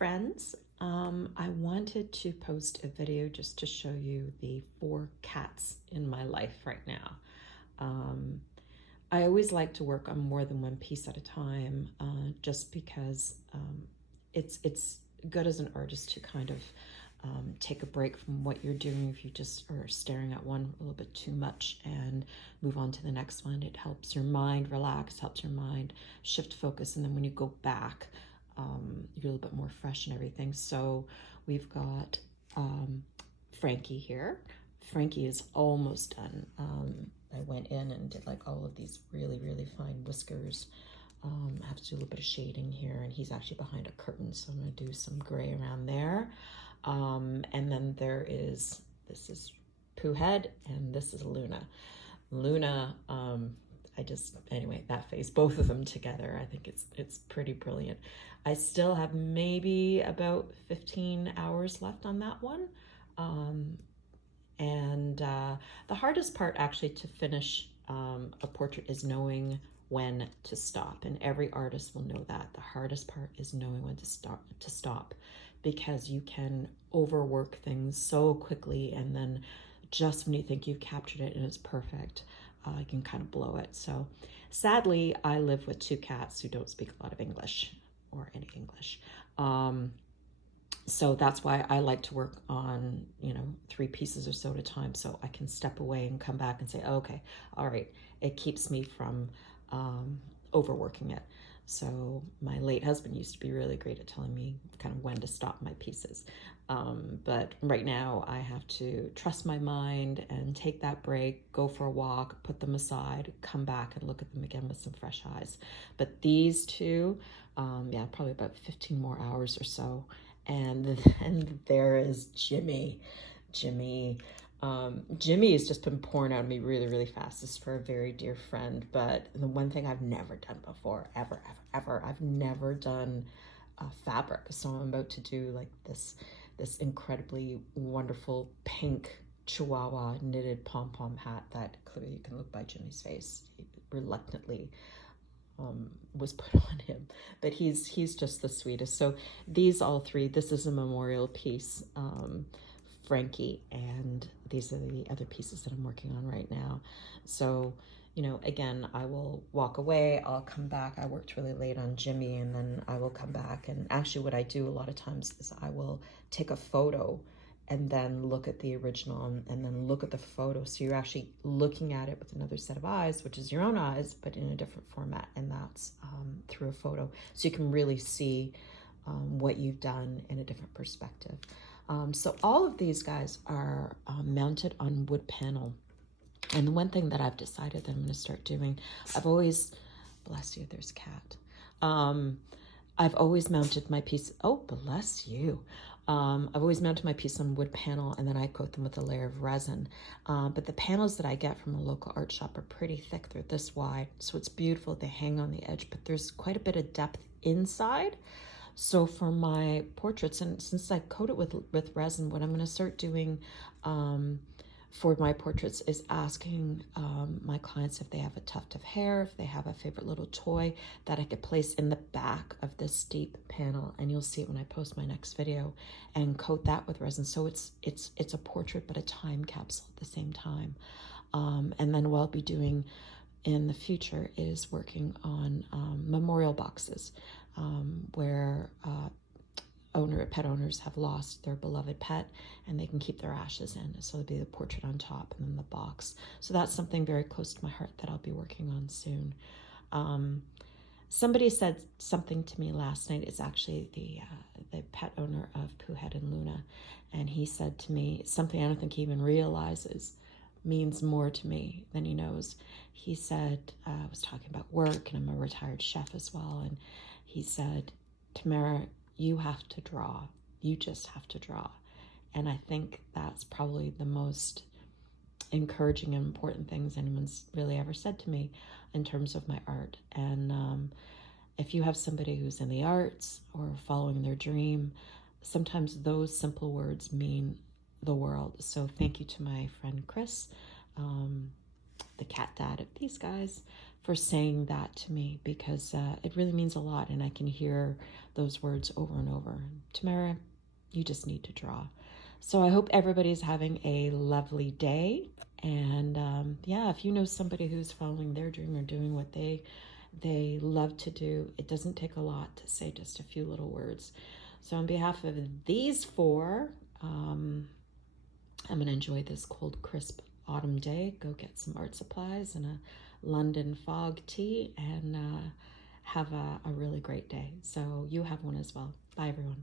friends. I wanted to post a video just to show you the 4 cats in my life right now. Um, I always like to work on more than one piece at a time, just because it's good as an artist to kind of take a break from what you're doing if you just are staring at one a little bit too much and move on to the next one. It helps your mind relax, helps your mind shift focus, and then when you go back, you're a little bit more fresh and everything. So we've got Frankie here. Frankie is almost done. I went in and did like all of these really fine whiskers. I have to do a little bit of shading here, and he's actually behind a curtain, so I'm going to do some gray around there. And then this is Pooh Head, and this is Luna. Luna, anyway, that face, both of them together, I think it's pretty brilliant. I still have maybe about 15 hours left on that one. The hardest part actually to finish a portrait is knowing when to stop, and every artist will know that. The hardest part is knowing when to stop, because you can overwork things so quickly, and then just when you think you've captured it and it's perfect, you can kind of blow it. So sadly, I live with 2 cats who don't speak a lot of English or any English. So that's why I like to work on, 3 pieces or so at a time, so I can step away and come back and say, okay, all right. It keeps me from overworking it. So my late husband used to be really great at telling me kind of when to stop my pieces. But right now I have to trust my mind and take that break, go for a walk, put them aside, come back and look at them again with some fresh eyes. But these 2, probably about 15 more hours or so. And then there is Jimmy. Jimmy has just been pouring out of me really fast. This is for a very dear friend, but the one thing I've never done before, ever, I've never done fabric. So I'm about to do like this incredibly wonderful pink Chihuahua knitted pom-pom hat that clearly you can look by Jimmy's face. He reluctantly was put on him, but he's just the sweetest. So these all 3, this is a memorial piece, Frankie, and these are the other pieces that I'm working on right now. So, again, I will walk away, I'll come back. I worked really late on Jimmy, and then I will come back, and actually what I do a lot of times is I will take a photo and then look at the original and then look at the photo. So you're actually looking at it with another set of eyes, which is your own eyes, but in a different format, and that's through a photo. So you can really see what you've done in a different perspective. So all of these guys are mounted on wood panel. And the one thing that I've decided that I'm going to start doing, I've always, bless you, there's a cat. I've always mounted my piece, oh, bless you. I've always mounted my piece on wood panel, and then I coat them with a layer of resin. But the panels that I get from a local art shop are pretty thick. They're this wide, so it's beautiful. They hang on the edge, but there's quite a bit of depth inside. So for my portraits, and since I coat it with resin, what I'm going to start doing for my portraits is asking my clients if they have a tuft of hair, if they have a favorite little toy that I could place in the back of this deep panel, and you'll see it when I post my next video, and coat that with resin. So it's a portrait but a time capsule at the same time. And then what I'll be doing in the future is working on memorial boxes where pet owners have lost their beloved pet, and they can keep their ashes in. So it'll be the portrait on top and then the box. So that's something very close to my heart that I'll be working on soon. Somebody said something to me last night. It's actually the pet owner of Pooh Head and Luna, and he said to me something I don't think he even realizes means more to me than he knows. He said, I was talking about work, and I'm a retired chef as well, and he said, Tamara, you have to draw. You just have to draw. And I think that's probably the most encouraging and important things anyone's really ever said to me in terms of my art. And if you have somebody who's in the arts or following their dream, sometimes those simple words mean the world. So thank you to my friend Chris, the cat dad of these guys, for saying that to me, because it really means a lot, and I can hear those words over and over. Tamara, you just need to draw. So I hope everybody's having a lovely day. And yeah, if you know somebody who's following their dream or doing what they love to do, it doesn't take a lot to say just a few little words. So on behalf of these four, I'm going to enjoy this cold, crisp autumn day. Go get some art supplies and a London fog tea, and have a really great day. So you have one as well. Bye, everyone.